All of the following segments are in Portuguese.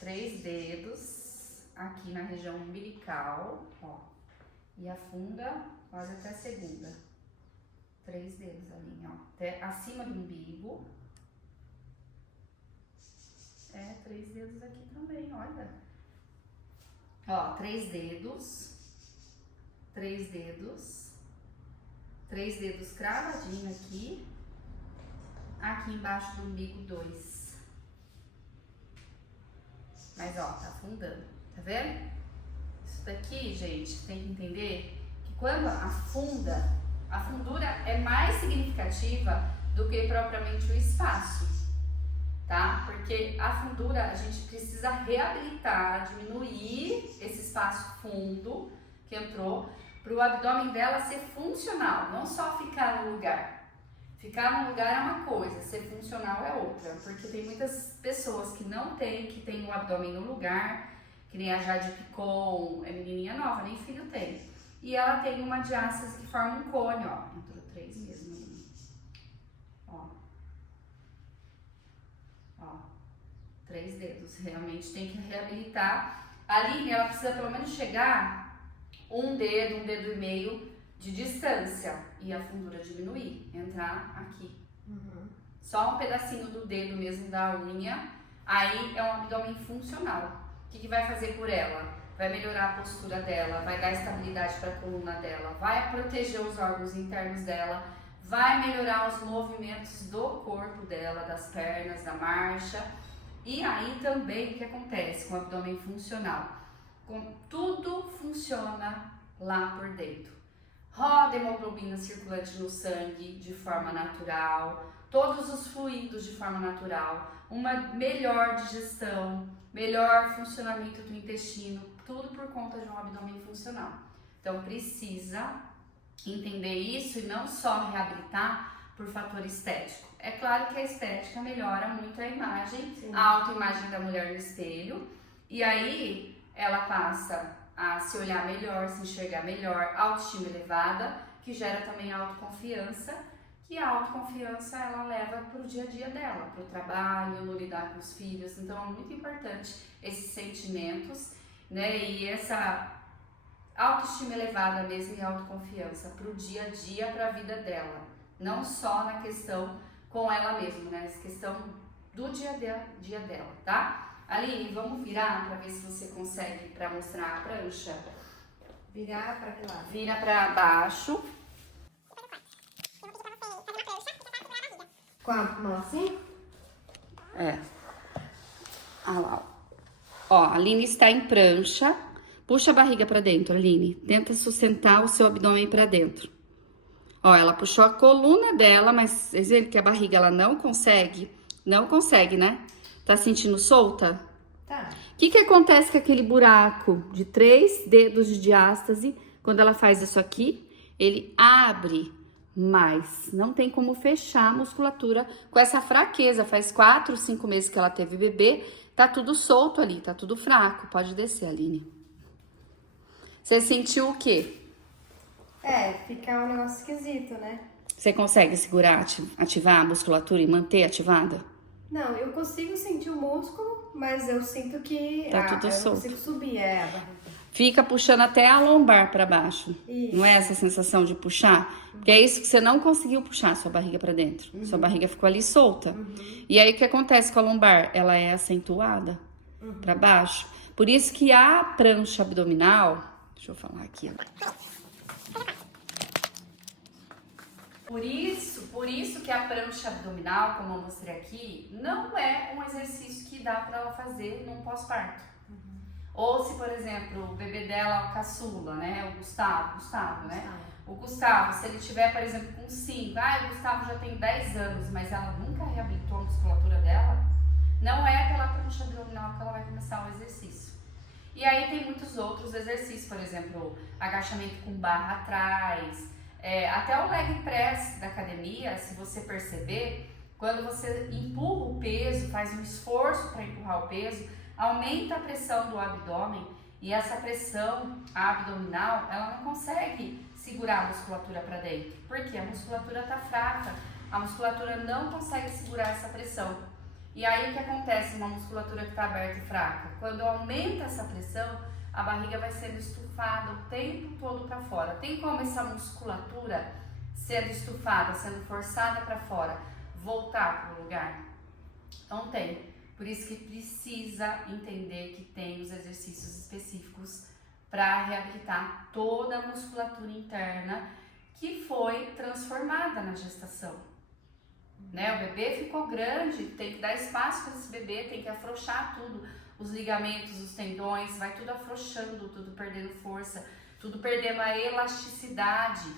3 dedos aqui na região umbilical, ó. E afunda quase até a segunda. 3 dedos ali, ó. Até acima do umbigo. 3 dedos aqui também, olha. Ó, 3 dedos. 3 dedos. 3 dedos cravadinho aqui. Aqui embaixo do umbigo, 2. Mas, ó, tá afundando. Tá vendo? Isso daqui, gente, tem que entender que quando afunda, a fundura é mais significativa do que propriamente o espaço, tá? Porque a fundura a gente precisa reabilitar, diminuir esse espaço fundo que entrou para o abdômen dela ser funcional, não só ficar no lugar. Ficar no lugar é uma coisa, ser funcional é outra, porque tem muitas pessoas que não têm, que tem o abdômen no lugar, que nem a Jade Picon, é menininha nova, nem filho tem. E ela tem uma diástase que forma um cone, ó, entrou 3 mesmo ali. Ó. Ó, 3 dedos, realmente tem que reabilitar. A Aline, ela precisa pelo menos chegar um dedo e meio de distância e a fundura diminuir, entrar aqui. Só um pedacinho do dedo mesmo da unha, aí é um abdômen funcional. O que vai fazer por ela? Vai melhorar a postura dela, vai dar estabilidade para a coluna dela, vai proteger os órgãos internos dela, vai melhorar os movimentos do corpo dela, das pernas, da marcha. E aí também o que acontece com o abdômen funcional? Tudo funciona lá por dentro. Roda a hemoglobina circulante no sangue de forma natural, todos os fluidos de forma natural, uma melhor digestão, melhor funcionamento do intestino, tudo por conta de um abdômen funcional. Então precisa entender isso e não só reabilitar por fator estético. É claro que a estética melhora muito a imagem, sim, a autoimagem da mulher no espelho, e aí ela passa a se olhar melhor, se enxergar melhor, autoestima elevada, que gera também autoconfiança, que a autoconfiança ela leva para o dia a dia dela, para o trabalho, no lidar com os filhos. Então é muito importante esses sentimentos, né, e essa autoestima elevada mesmo e autoconfiança para o dia a dia, para a vida dela, não só na questão com ela mesma, né, essa questão do dia a dia dela, tá? Aline, vamos virar para ver se você consegue, para mostrar a prancha. Virar para que lado? Vira para baixo. Com a mão assim? É. Ah lá. Ó, a Aline está em prancha. Puxa a barriga para dentro, Aline. Tenta sustentar o seu abdômen para dentro. Ó, ela puxou a coluna dela, mas vocês viram que a barriga ela não consegue? Não consegue, né? Tá sentindo solta? Tá. O que acontece com aquele buraco de 3 dedos de diástase? Quando ela faz isso aqui, ele abre mais. Não tem como fechar a musculatura com essa fraqueza. Faz 4, 5 meses que ela teve bebê. Tá tudo solto ali, tá tudo fraco. Pode descer, Aline. Você sentiu o quê? Fica um negócio esquisito, né? Você consegue segurar, ativar a musculatura e manter ativada? Não, eu consigo sentir o músculo, mas eu sinto que Tá tudo eu solto. não consigo subir, a barriga. Fica puxando até a lombar para baixo. Isso. Não é essa sensação de puxar? Porque é isso que você não conseguiu puxar a sua barriga para dentro. Sua barriga ficou ali solta. E aí o que acontece com a lombar? Ela é acentuada para baixo. Por isso que a prancha abdominal, deixa eu falar aqui, Por isso que a prancha abdominal, como eu mostrei aqui, não é um exercício que dá para ela fazer num pós-parto. Ou se, por exemplo, o bebê dela, o caçula, né, o Gustavo, né? O Gustavo, se ele tiver, por exemplo, com 5, o Gustavo já tem 10 anos, mas ela nunca reabilitou a musculatura dela, não é pela prancha abdominal que ela vai começar o exercício. E aí tem muitos outros exercícios, por exemplo, agachamento com barra atrás, até o leg press da academia, se você perceber, quando você empurra o peso, faz um esforço para empurrar o peso, aumenta a pressão do abdômen e essa pressão abdominal, ela não consegue segurar a musculatura para dentro, porque a musculatura está fraca, a musculatura não consegue segurar essa pressão. E aí o que acontece numa musculatura que está aberta e fraca? Quando aumenta essa pressão, a barriga vai sendo estufada o tempo todo para fora. Tem como essa musculatura sendo estufada, sendo forçada para fora, voltar para o lugar? Não tem. Por isso que precisa entender que tem os exercícios específicos para reabilitar toda a musculatura interna que foi transformada na gestação. Né? O bebê ficou grande, tem que dar espaço para esse bebê, tem que afrouxar tudo, os ligamentos, os tendões, vai tudo afrouxando, tudo perdendo força, tudo perdendo a elasticidade,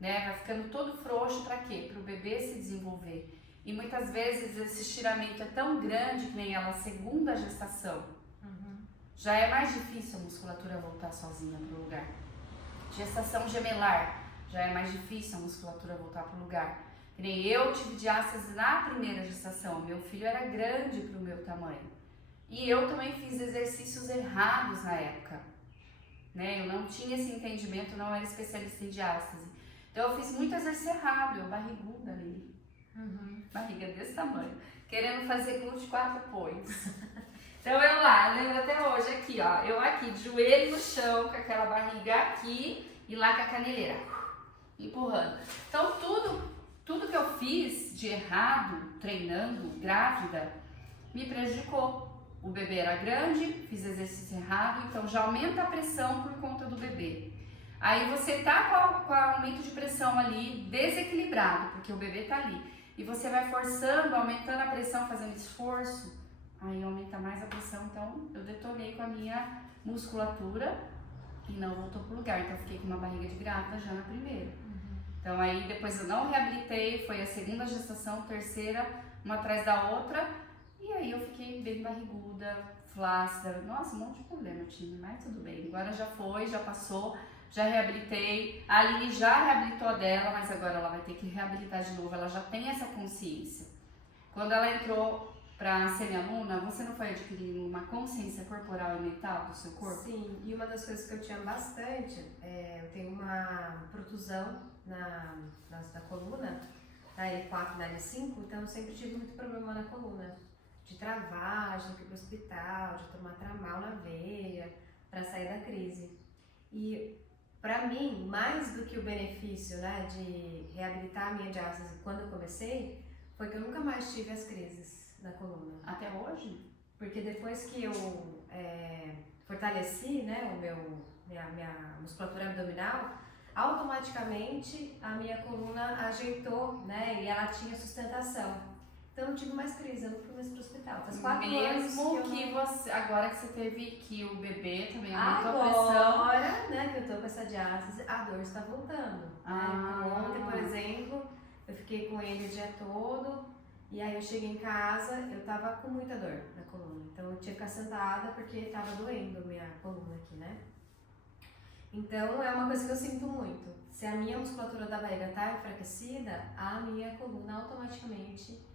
né? Vai ficando todo frouxo para quê? Para o bebê se desenvolver. E muitas vezes esse estiramento é tão grande que nem ela segunda gestação. Já é mais difícil a musculatura voltar sozinha para o lugar. Gestação gemelar, já é mais difícil a musculatura voltar para o lugar. Que nem eu tive diástase na primeira gestação, meu filho era grande para o meu tamanho. E eu também fiz exercícios errados na época. Né? Eu não tinha esse entendimento, não era especialista em diástase. Então eu fiz muito exercício errado, eu barriguda ali. Barriga desse tamanho, querendo fazer glúteo 4 apoios. Então eu lá, lembro até hoje aqui, ó, eu aqui, de joelho no chão, com aquela barriga aqui e lá com a caneleira, empurrando. Então tudo que eu fiz de errado, treinando, grávida, me prejudicou. O bebê era grande, fiz exercício errado, então já aumenta a pressão por conta do bebê. Aí você tá com o aumento de pressão ali desequilibrado, porque o bebê tá ali. E você vai forçando, aumentando a pressão, fazendo esforço, aí aumenta mais a pressão. Então eu detonei com a minha musculatura e não voltou pro lugar. Então eu fiquei com uma barriga de grávida já na primeira. Então aí depois eu não reabilitei, foi a segunda gestação, terceira, uma atrás da outra. E aí eu fiquei bem barriguda, flácida. Nossa, um monte de problema eu tinha, mas tudo bem. Agora já foi, já passou. Já reabilitei, a Aline já reabilitou a dela, mas agora ela vai ter que reabilitar de novo, ela já tem essa consciência. Quando ela entrou para ser minha aluna, você não foi adquirindo uma consciência corporal e mental do seu corpo? Sim, e uma das coisas que eu tinha bastante, eu tenho uma protusão na coluna, na L4 e na L5, então eu sempre tive muito problema na coluna, de travagem, de ir pro hospital, de tomar tramal na veia, para sair da crise. E para mim, mais do que o benefício, né, de reabilitar a minha diástase quando eu comecei, foi que eu nunca mais tive as crises da coluna. Até hoje? Porque depois que eu fortaleci, né, minha musculatura abdominal, automaticamente a minha coluna ajeitou, né, e ela tinha sustentação. Então eu não tive mais crise, eu não fui mais pro hospital. Faz 4 anos Mesmo que você, agora que você teve que o bebê também aumentou a pressão. Agora, né, que eu tô com essa diástase, a dor está voltando. Né? Então, ontem, por exemplo, eu fiquei com ele o dia todo e aí eu cheguei em casa, eu tava com muita dor na coluna. Então eu tinha que ficar sentada porque tava doendo a minha coluna aqui, né? Então é uma coisa que eu sinto muito. Se a minha musculatura da barriga tá enfraquecida, a minha coluna automaticamente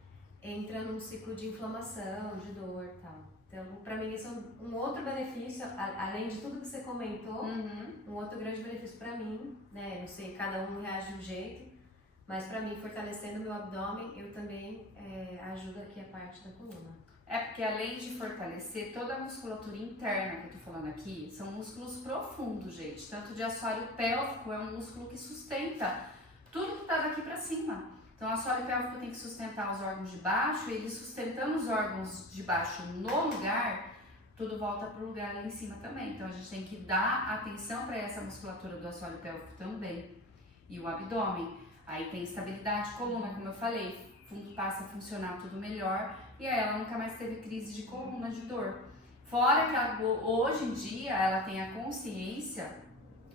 entra num ciclo de inflamação, de dor e tal. Então, pra mim, isso é um outro benefício, além de tudo que você comentou, um outro grande benefício pra mim, né? Não sei, cada um reage de um jeito, mas pra mim, fortalecendo o meu abdômen, eu também ajudo aqui a parte da coluna. É porque além de fortalecer toda a musculatura interna que eu tô falando aqui, são músculos profundos, gente. Tanto de assoalho pélvico é um músculo que sustenta tudo que tá daqui pra cima. Então, o assoalho pélvico tem que sustentar os órgãos de baixo, e ele sustentando os órgãos de baixo no lugar, tudo volta para o lugar lá em cima também. Então, a gente tem que dar atenção para essa musculatura do assoalho pélvico também. E o abdômen. Aí tem estabilidade, coluna, como eu falei, passa a funcionar tudo melhor. E aí ela nunca mais teve crise de coluna, de dor. Fora que ela, hoje em dia ela tem a consciência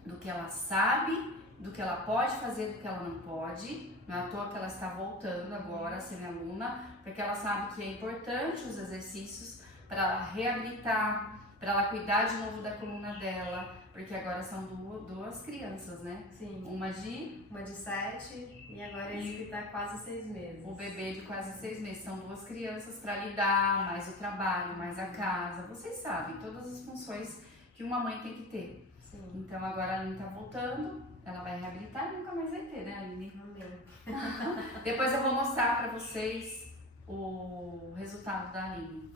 do que ela sabe, do que ela pode fazer, do que ela não pode. Não é à toa que ela está voltando agora a ser minha aluna, porque ela sabe que é importante os exercícios para ela reabilitar, para ela cuidar de novo da coluna dela, porque agora são duas crianças, né? Sim. Uma de 7 e agora esse que tá quase 6 meses. O bebê de quase 6 meses. São duas crianças para lidar, mais o trabalho, mais a casa. Vocês sabem, todas as funções que uma mãe tem que ter. Sim. Então agora a Aline tá voltando, ela vai reabilitar e nunca mais vai ter, né, Aline? Amém. Depois eu vou mostrar pra vocês o resultado da Aline.